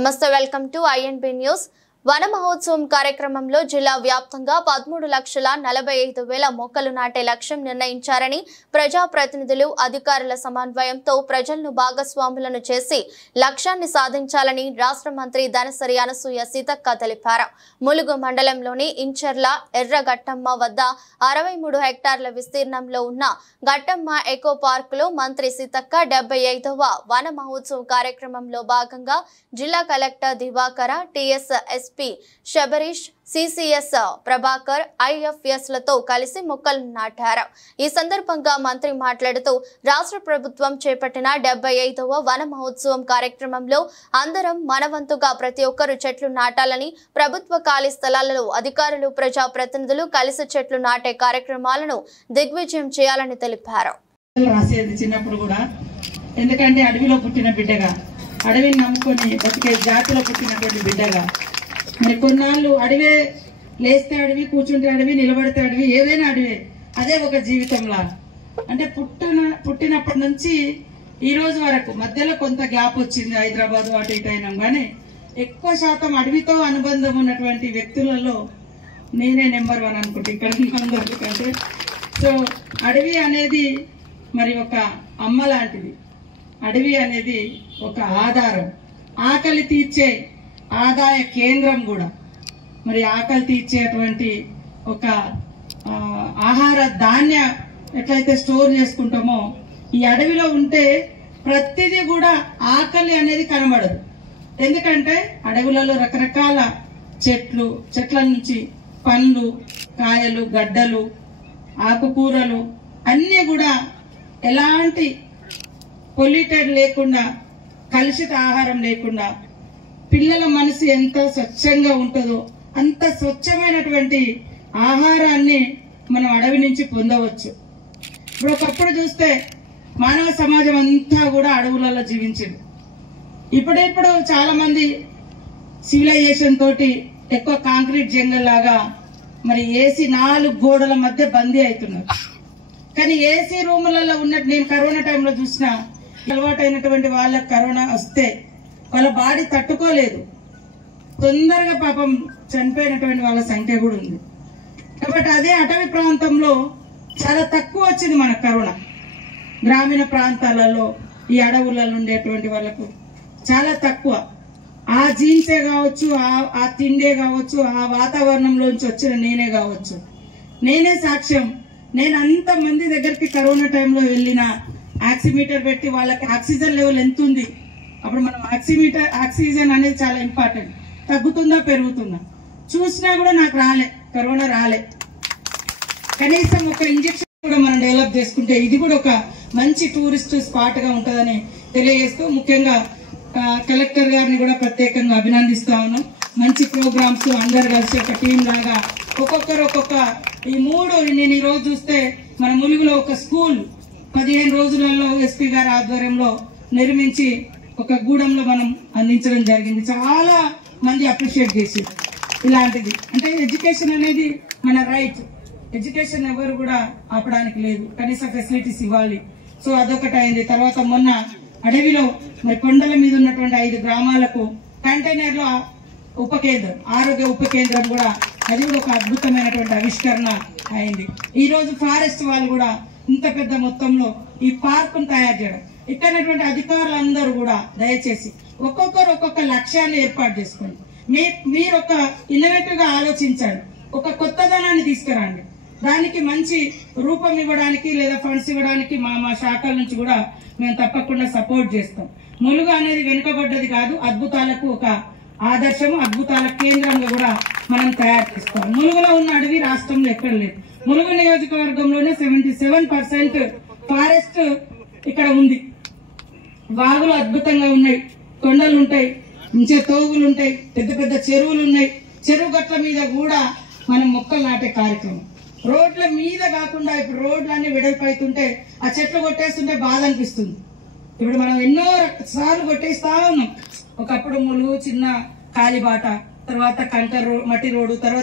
నమస్తే, welcome to INB news. వన మహోత్సవం కార్యక్రమంలో జిల్లా వ్యాప్తంగా 13,45,000 మొక్కలు నాటే లక్ష్యం నిర్ణయించారని ప్రజాప్రతినిధులు అధికారుల సమన్వయంతో ప్రజలను భాగస్వాములను చేసి లక్ష్యాన్ని సాధించాలని రాష్ట్ర మంత్రి దనసరి అనసూయ సీతక్క తెలిపారు. ములుగు మండలంలోని ఇంచర్ల ఎర్రగట్టమ్మ వద్ద 63 హెక్టార్ల విస్తీర్ణంలో ఉన్న గట్టమ్మ ఎకో పార్కులో మంత్రి సీతక్క 75వ వన మహోత్సవం కార్యక్రమంలో భాగంగా జిల్లా collector Diwakar, TS SP Shabarish, CCS Prabhakar, IFS లతో కలిసి మొక్కలు నాటారు. ఈ సందర్భంగా మంత్రి మాట్లాడుతూ రాష్ట్ర ప్రభుత్వం చేపట్టిన 75వ వన మహోత్సవం కార్యక్రమంలో అందరం మనవంతుగా ప్రతి ఒక్కరు చెట్లు నాటాలని, ప్రభుత్వ ఖాళీ స్థలాలలో అధికారులు, ప్రజాప్రతినిధులు కలిసి చెట్లు నాటే కార్యక్రమాలను దిగ్విజయం చేయాలని తెలిపారు. చిన్నప్పుడు కూడా ఎందుకంటే అడవిలో పుట్టిన బిడ్డగా, అడవిని నమ్ముకొని బతికే జాతిలో పుట్టినటువంటి బిడ్డగా, మరి కొన్నాళ్ళు అడవే, లేస్తే అడవి, కూర్చుంటే అడవి, నిలబడితే అడవి, ఏదైనా అడవే. అదే ఒక జీవితంలా. అంటే పుట్టినప్పటి నుంచి ఈ రోజు వరకు మధ్యలో కొంత గ్యాప్ వచ్చింది, హైదరాబాద్ అటు ఇటు అయినాం, కానీ ఎక్కువ శాతం అడవితో అనుబంధం ఉన్నటువంటి వ్యక్తులలో నేనే నెంబర్ 1 అనుకుంటే ఇక్కడ ఎందుకంటే సో అడవి అనేది మరి ఒక అమ్మ లాంటిది. అడవి అనేది ఒక ఆధారం, ఆకలి తీర్చే ఆదాయ కేంద్రం కూడా. మరి ఆకలి తీర్చేటువంటి ఒక ఆహార ధాన్య ఎట్లయితే స్టోర్ చేసుకుంటామో, ఈ అడవిలో ఉంటే ప్రతిదీ కూడా ఆకలి అనేది కనబడదు. ఎందుకంటే అడవులలో రకరకాల చెట్ల నుంచి పండ్లు, కాయలు, గడ్డలు, ఆకుకూరలు అన్నీ కూడా ఎలాంటి పొల్యూటెడ్ లేకుండా, కలుషిత ఆహారం లేకుండా, పిల్లల మనసు ఎంత స్వచ్ఛంగా ఉంటుందో అంత స్వచ్ఛమైనటువంటి ఆహారాన్ని మనం అడవి నుంచి పొందవచ్చు. ఇప్పుడు ఒకప్పుడు చూస్తే మానవ సమాజం అంతా కూడా అడవులలో జీవించింది. ఇప్పుడిప్పుడు చాలా మంది సివిలైజేషన్ తోటి ఎక్కువ కాంక్రీట్ జంగల్ లాగా మరి ఏసీ 4 గోడల మధ్య బందీ అవుతున్నారు. కానీ ఏసీ రూములలో ఉన్నట్టు నేను కరోనా టైంలో చూసిన, అలవాటైనటువంటి వాళ్ళకి కరోనా వస్తే వాళ్ళ బాడీ తట్టుకోలేదు, తొందరగా పాపం చనిపోయినటువంటి వాళ్ళ సంఖ్య కూడా ఉంది. కాబట్టి అదే అటవీ ప్రాంతంలో చాలా తక్కువ వచ్చింది మనకు కరోనా. గ్రామీణ ప్రాంతాలలో ఈ అడవులలో ఉండేటువంటి వాళ్ళకు చాలా తక్కువ. ఆ జీన్సే కావచ్చు, ఆ తిండే కావచ్చు, ఆ వాతావరణంలోంచి వచ్చిన నేనే కావచ్చు, నేనే సాక్ష్యం. నేను అంతమంది దగ్గరికి కరోనా టైంలో వెళ్ళిన, ఆక్సిమీటర్ పెట్టి వాళ్ళకి ఆక్సిజన్ లెవెల్ ఎంత ఉంది, అప్పుడు మనం ఆక్సిజన్ అనేది చాలా ఇంపార్టెంట్, తగ్గుతుందా పెరుగుతుందా చూసినా కూడా నాకు కరోనా రాలే. కనీసం ఒక ఇంజెక్షన్ కూడా మనం డెవలప్ చేసుకుంటే ఇది కూడా ఒక మంచి టూరిస్ట్ స్పాట్ గా ఉంటుందని తెలియజేస్తూ, ముఖ్యంగా కలెక్టర్ గారిని కూడా ప్రత్యేకంగా అభినందిస్తా ఉన్నాం. మంచి ప్రోగ్రామ్స్ అందరు కలిసి ఒక టీం లాగా ఒక్కొక్కరు ఒక్కొక్క ఈ 3 నేను ఈ రోజు చూస్తే మన ములుగులో ఒక స్కూల్ 15 రోజులలో ఎస్పీ గారి ఆధ్వర్యంలో నిర్మించి ఒక గూడెంలో మనం అందించడం జరిగింది. చాలా మంది అప్రిషియేట్ చేసి ఇలాంటిది. అంటే ఎడ్యుకేషన్ అనేది మన రైట్, ఎడ్యుకేషన్ ఎవరు కూడా ఆపడానికి లేదు, కనీస ఫెసిలిటీస్ ఇవ్వాలి. సో అదొకటి అయింది. తర్వాత మొన్న అడవిలో మరి కొండల మీద ఉన్నటువంటి 5 గ్రామాలకు కంటైనర్లో ఉపకేంద్రం, ఆరోగ్య ఉప కేంద్రం కూడా, అది కూడా ఒక అద్భుతమైనటువంటి ఆవిష్కరణ అయింది. ఈ రోజు ఫారెస్ట్ వాళ్ళు కూడా ఇంత పెద్ద మొత్తంలో ఈ పార్కును తయారు చేయడం. ఇక్కడటువంటి అధికారులందరూ కూడా దయచేసి ఒక్కొక్కరు ఒక్కొక్క లక్ష్యాన్ని ఏర్పాటు చేసుకోండి. మీరు ఒక ఇన్నోవేటివ్ గా ఆలోచించండి, ఒక కొత్తదనాన్ని తీసుకురండి. దానికి మంచి రూపం ఇవ్వడానికి లేదా ఫండ్స్ ఇవ్వడానికి మా శాఖల నుంచి కూడా మేము తప్పకుండా సపోర్ట్ చేస్తాం. ములుగు అనేది వెనుకబడ్డది కాదు, అద్భుతాలకు ఒక ఆదర్శము, అద్భుతాల కేంద్రంగా కూడా మనం తయారు చేసుకోవాలి. ములుగులో ఉన్న అడవి రాష్ట్రంలో ఎక్కడ లేదు. ములుగు నియోజకవర్గంలోనే 77% ఫారెస్ట్ ఇక్కడ ఉంది. వాగులు అద్భుతంగా ఉన్నాయి, కొండలు ఉంటాయి, మంచి తోగులు ఉంటాయి, పెద్ద పెద్ద చెరువులు ఉన్నాయి. చెరువు గట్ల మీద కూడా మనం మొక్కలు నాటే కార్యక్రమం. రోడ్ల మీద కాకుండా ఇప్పుడు రోడ్లన్నీ వెడల్పు అవుతుంటే ఆ చెట్లు కొట్టేస్తుంటే బాధ అనిపిస్తుంది. ఇప్పుడు మనం ఎన్నో సార్లు కొట్టేస్తా ఉన్నాం. ఒకప్పుడు ములుగు చిన్న కాలిబాట, తర్వాత కంకర్ మట్టి రోడ్డు, తర్వాత